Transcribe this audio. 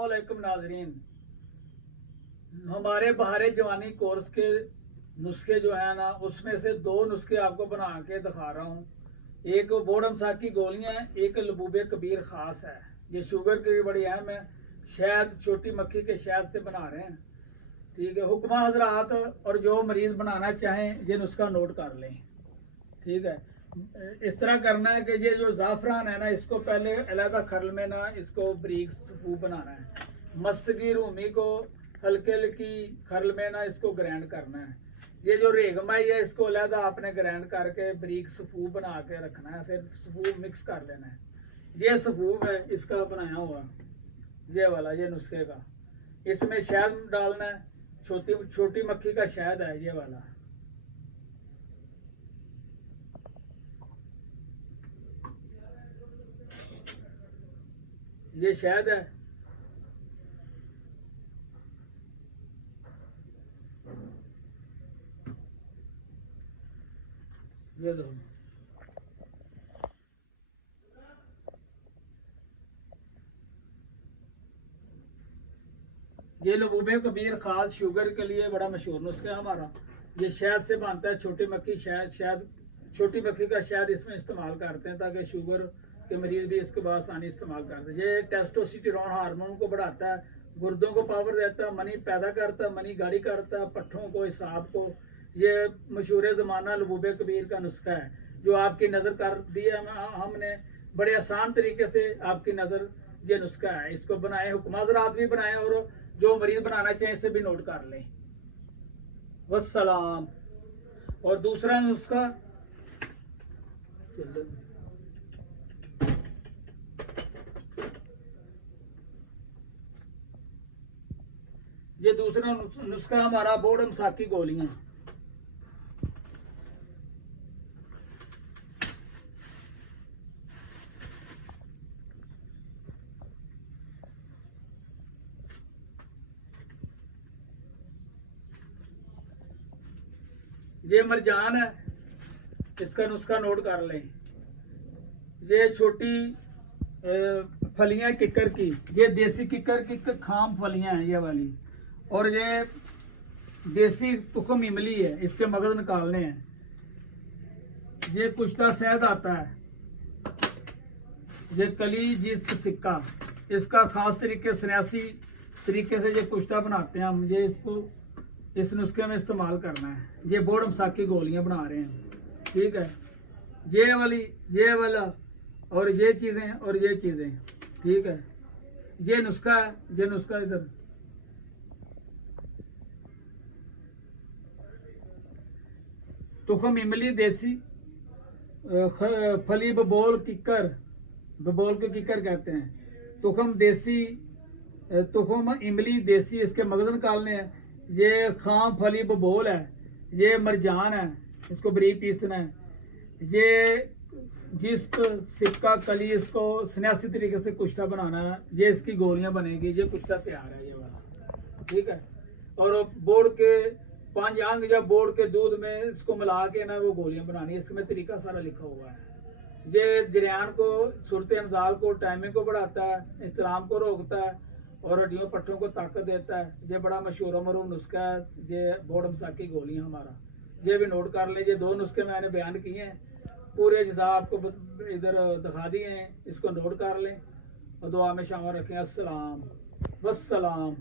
अस्सलामुअलैकुम नाजरीन। हमारे बहारे जवानी कोर्स के नुस्खे जो है ना, उसमें से दो नुस्खे आपको बना के दिखा रहा हूँ। एक बोडमसा की गोलियाँ हैं, एक लबूबे कबीर ख़ास है। ये शुगर के लिए बड़ी अहम है। शहद, छोटी मक्खी के शहद से बना रहे हैं। ठीक है, हुक्मा हजरात और जो मरीज़ बनाना चाहें ये नुस्खा नोट कर लें। ठीक है, इस तरह करना है कि ये जो ज़ाफ़रान है ना, इसको पहले अलहदा खरल में ना इसको बारीक सफ़ूफ बनाना है। मस्तगी रूमी को हल्के हल्की खरल में ना इसको ग्राइंड करना है। ये जो रेगमाई है इसको अलहदा आपने ग्राइंड करके बारीक सफ़ूफ बना के रखना है, फिर सफ़ूफ मिक्स कर लेना है। ये सफ़ूफ है इसका बनाया हुआ, ये वाला, ये नुस्खे का। इसमें शहद डालना है, छोटी छोटी मक्खी का शहद है ये वाला। ये शहद है, ये दो। ये लबूबे कबीर खास शुगर के लिए बड़ा मशहूर नुस्खा है हमारा। ये शहद से बनता है, छोटी मक्खी शहद छोटी मक्खी का शहद इसमें इस्तेमाल करते हैं ताकि शुगर के मरीज भी इसके बाद आसानी इस्तेमाल करते हैं। ये टेस्टोस्टेरोन हार्मोन को बढ़ाता है, गुर्दों को पावर देता है, मनी पैदा करता है, मनी गाढ़ी करता है, पट्ठों को, हिसाब को। ये मशहूर ज़माना लबूबे कबीर का नुस्खा है जो आपकी नज़र कर दिया हमने बड़े आसान तरीके से। आपकी नज़र ये नुस्खा है, इसको बनाए, हुक्मा हज़रात भी बनाए और जो मरीज बनाना चाहे इसे भी नोट कर लें। वस्सलाम। और दूसरा नुस्खा, ये दूसरा नुस्खा हमारा बोडमसा की गोलियां। ये मरजान है, इसका नुस्खा नोट कर लें। ये छोटी फलियां किक्कर की, ये देसी किक्कर की खाम फलियां हैं ये वाली। और ये देसी तुखम इमली है, इसके मगज निकालने हैं। ये कुश्ता शहद आता है, ये कली जिस्त सिक्का, इसका खास तरीके सन्यासी तरीके से ये कुश्ता बनाते हैं हम। ये इसको इस नुस्खे में इस्तेमाल करना है। ये बोडमसा की गोलियां बना रहे हैं। ठीक है, ये वाली, ये वाला, और ये चीज़ें और ये चीज़ें। ठीक है, ये नुस्खा है, ये नुस्खा इधर। तुखम इमली देसी, फली बबोल किक्कर, बबोल को किक्कर कहते हैं। तुखम देसी, तुखम इमली देसी, इसके मगज निकालने हैं। ये खाम फली बबोल है, ये मरजान है, इसको बारीक पीसना है। ये जिस्त सिक्का कली, इसको सन्यासी तरीके से कुश्ता बनाना है। ये इसकी गोलियां बनेगी, ये कुश्ता तैयार है ये वाला। ठीक है, और बोर्ड के 5 अंग या बोर्ड के दूध में इसको मिला के ना वो गोलियां बनानी है। इसमें तरीका सारा लिखा हुआ है। ये जरियान को, सूरत अंजाल को, टाइमिंग को बढ़ाता है, इस्लाम को रोकता है और हड्डियों पट्टों को ताकत देता है। ये बड़ा मशहूर मरूफ नुस्खा है, ये बोडमसा की गोलियां हमारा। ये भी नोट कर लें। ये दो नुस्खे मैंने बयान किए हैं, पूरे जजा आपको इधर दिखा दिए हैं, इसको नोट कर लें और दुआ में शामिल रखें। अस्सलाम वस्सलाम।